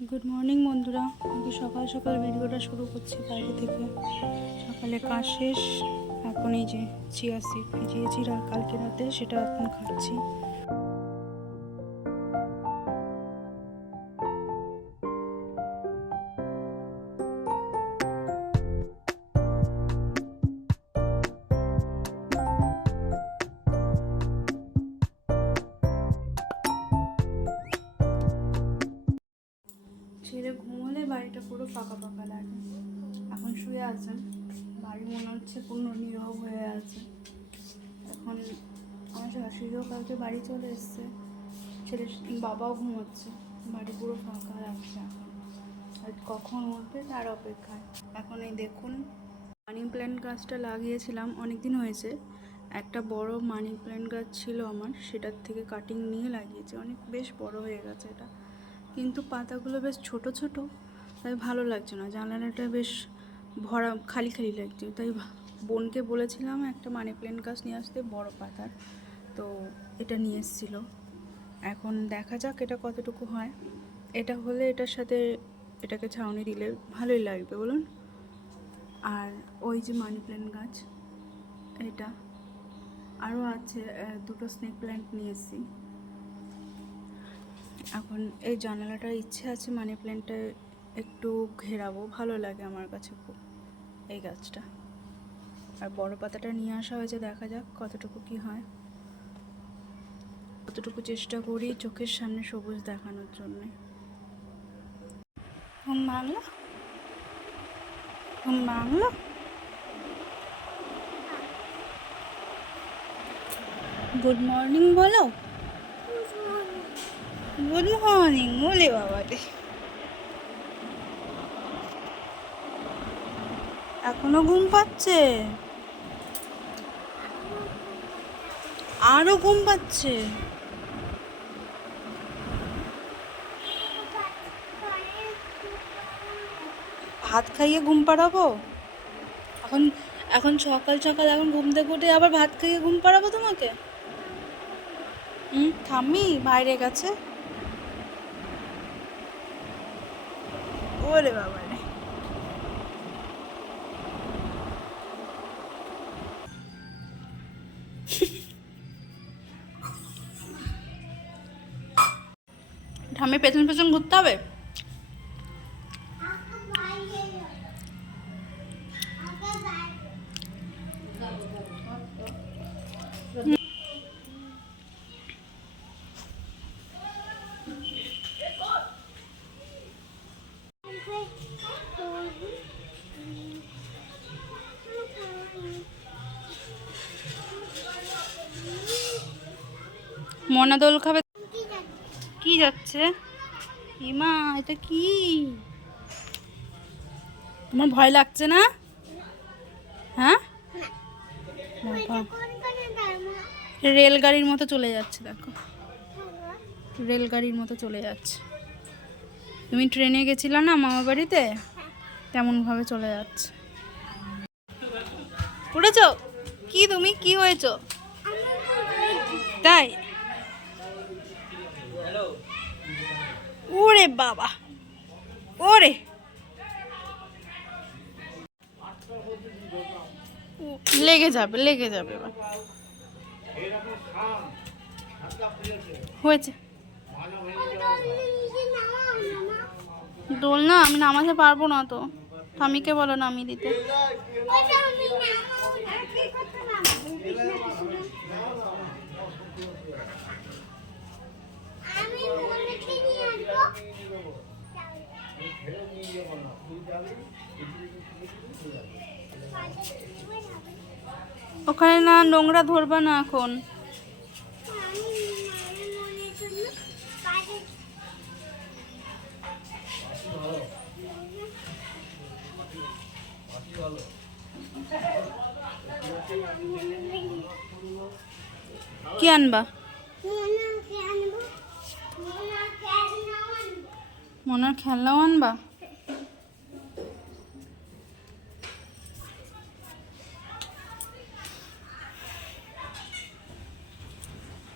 Good morning বন্ধুরা। আমি সকাল সকাল ভিডিওটা শুরু করছি বাইরে থেকে। সকালে কাজ শেষ, এখন এই যে চিয়া সিড ভিজিয়েছি কালকে রাতে, সেটা এখন খাচ্ছি। ছেলে ঘুমোলে বাড়িটা পুরো ফাঁকা ফাঁকা লাগে। এখন শুয়ে আছেন, বাড়ি মনে হচ্ছে পূর্ণ নীরব হয়ে আছে। এখন আমার শাশুড়িও কালকে বাড়ি চলে এসছে, ছেলের বাবাও ঘুমোচ্ছে, বাড়ি পুরো ফাঁকা লাগছে এখন। আর কখন উঠবে তার অপেক্ষায়। এখন এই দেখুন, মানি প্ল্যান্ট গাছটা লাগিয়েছিলাম অনেক দিন হয়েছে। একটা বড় মানি প্ল্যান্ট গাছ ছিল আমার, সেটার থেকে কাটিং নিয়ে লাগিয়েছি, অনেক বেশ বড় হয়ে গেছে এটা। কিন্তু পাতাগুলো বেশ ছোট ছোট, তাই ভালো লাগছে না, জানালাটা বেশ ভরা খালি খালি লাগছে। তাই বোনকে বলেছিলাম একটা মানি প্ল্যান্ট গাছ নিয়ে আসতে, বড় পাতার, তো এটা নিয়ে এসেছিলো। এখন দেখা যাক এটা কতটুকু হয়। এটা হলে এটার সাথে এটাকে ছাউনি দিলে ভালোই লাগবে বলুন। আর ওই যে মানি প্ল্যান্ট গাছ, এটা আরও আছে, দুটো স্নেক প্ল্যান্ট নিয়ে এসেছি। এখন এই জানালাটার ইচ্ছে আছে মানি প্ল্যান্টটা একটু ঘেরাবো, ভালো লাগে আমার কাছে খুব এই গাছটা। আর বড় পাতাটা নিয়ে আসা হয়েছে, দেখা যাক কতটুকু কি হয়। কতটুকু চেষ্টা করি চোখের সামনে সবুজ দেখানোর জন্য। ঘুম ভাঙলো, ঘুম ভাঙলো। গুড মর্নিং বলো, গুড মর্নিং বলে বাবা রে। এখনো ঘুম পাচ্ছে, আরো ঘুম পাচ্ছে। ভাত খাইয়ে ঘুম পাড়াবো এখন? এখন সকাল সকাল এখন ঘুম থেকে উঠে আবার ভাত খাইয়ে ঘুম পাড়াবো তোমাকে? ঠাম্মি বাইরে গেছে। ওরে বাবা রে। ঠাম্মি পেছন পেছন ঘুরতে হবে। মনা দোল খাবে। কি যাচ্ছে ইমা, এটা কি? তোমার ভয় লাগছে না? হ্যাঁ, রেলগাড়ির মতো চলে যাচ্ছে, দেখো রেলগাড়ির মতো চলে যাচ্ছে। তুমি ট্রেনে গেছিলে না মামা বাড়িতে, তেমন ভাবে চলে যাচ্ছে। উঠেছ কি তুমি? কি হয়েছ তাই? ওরে বাবা, ওরে লেগে যাবে, লেগে যাবে। এবার হয়েছে দোল না, আমি নামাতে পারবো না তো, স্বামীকে বলো নামিয়ে দিতে। ওখানে না নোংরা ধরবা না এখন। কি আনবা? মনার খেলনাও আনবা?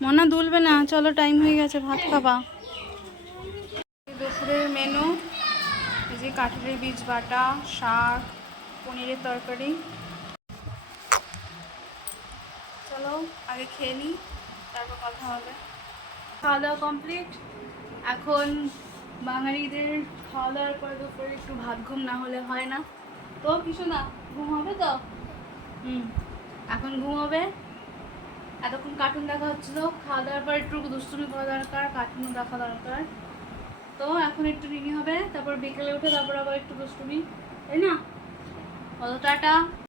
মনা দুলবে না, চলো টাইম হয়ে গেছে, ভাত খাবা। দুপুরের মেনু যে কাঁঠালের বীজ বাটা, শাক, পনিরের তরকারি। চলো আগে খেয়ে নিই, তারপর কথা হবে। খাওয়া দাওয়া কমপ্লিট। এখন বাঙালিদের খাওয়া দাওয়ার পরে দুপুরে একটু ভাত ঘুম না হলে হয় না। তো কিছু না, ঘুম হবে তো? এখন ঘুম হবে। এতক্ষণ কার্টুন দেখা হচ্ছিল, খাওয়া দাওয়ার পর একটু দুষ্টুমি করা দরকার, কার্টুনও দেখা দরকার। তো এখন একটু নিনি হবে, তারপর বিকেলে উঠে তারপর আবার একটু দুষ্টুমি, তাই না? টাটা।